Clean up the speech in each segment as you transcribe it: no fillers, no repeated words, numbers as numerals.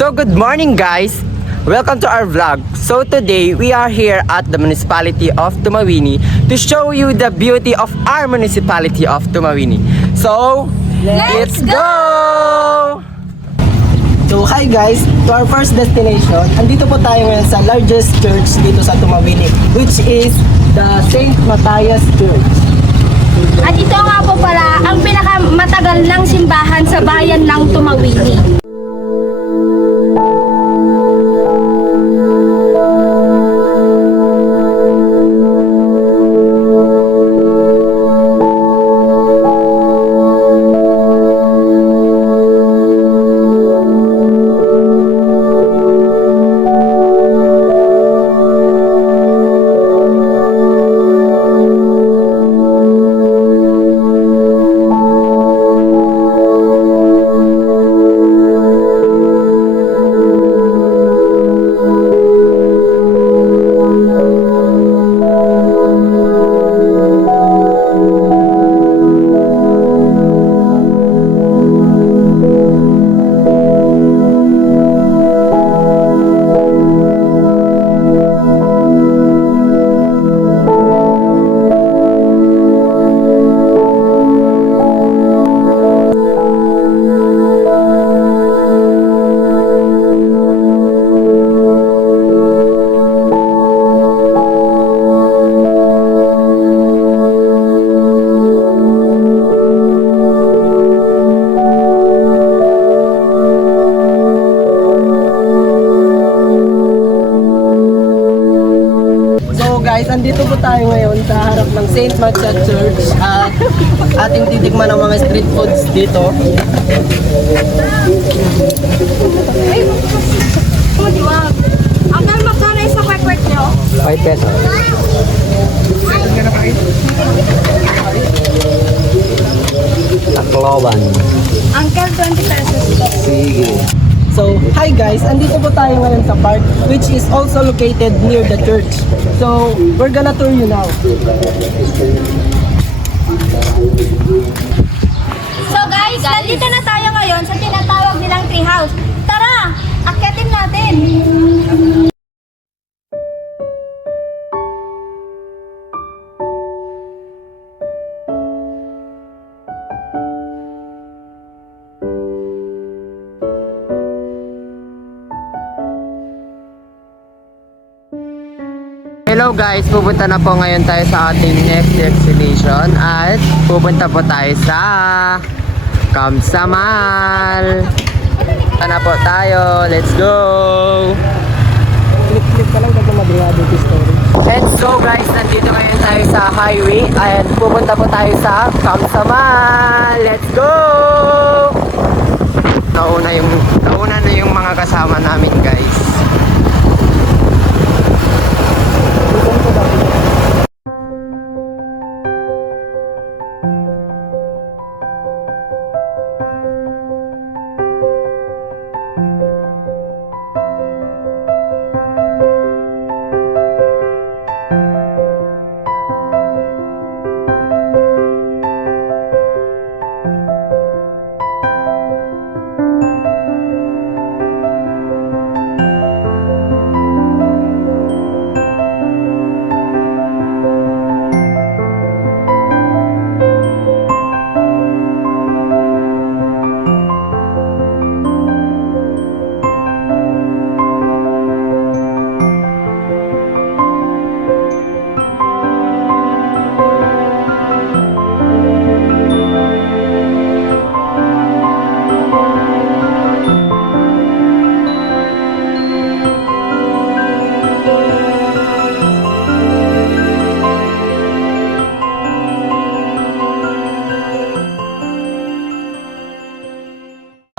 So good morning guys! Welcome to our vlog. So today we are here at the municipality of Tumawini to show you the beauty of our municipality of Tumawini. So let's go! So hi guys, to our first destination, andito po tayo ngayon sa largest church dito sa Tumawini, which is the St. Matthias Church. At ito nga po pala ang pinakamatagal ng simbahan sa bayan ng Tumawini. Andito po tayo ngayon sa harap ng St. Matthias Church at ating titikman ng mga street foods dito. Ang magkano sa kwek-kwek nyo? 5 pesos. Tacloban. Uncle, 20 pesos po. Sige. So, hi guys, andito po tayo ngayon sa park which is also located near the church. So, we're gonna tour you now. So guys, nandito na tayo ngayon sa tinatawag nilang tree house. Tara, akyatin natin. Hello guys, pupunta na po ngayon tayo sa ating next destination at pupunta po tayo sa Kamsamal. Punta na po tayo, let's go! Click ka lang kapag mag-ready this story. And so guys, nandito ngayon tayo sa highway and pupunta po tayo sa Kamsamal. Let's go! Nauna na yung mga kasama namin guys.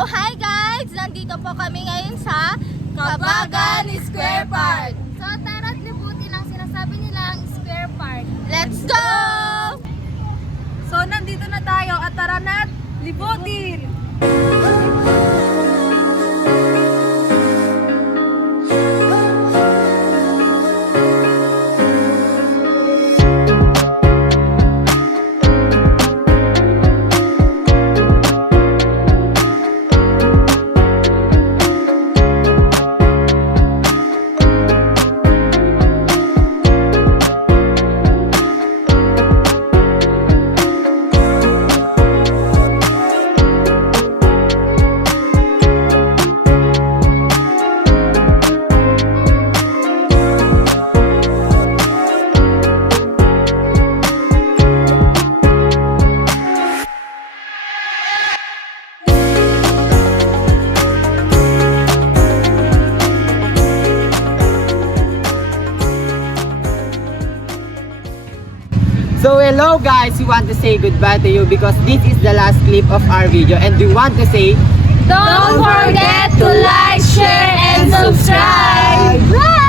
Oh, hi guys! Nandito po kami ngayon sa Kabagan Square Park. So tara't libutin ang sinasabi nilang Square Park. Let's go! So nandito na tayo at tara na't libutin! So hello guys, we want to say goodbye to you because this is the last clip of our video and we want to say Don't forget to like, share, and subscribe! Bye!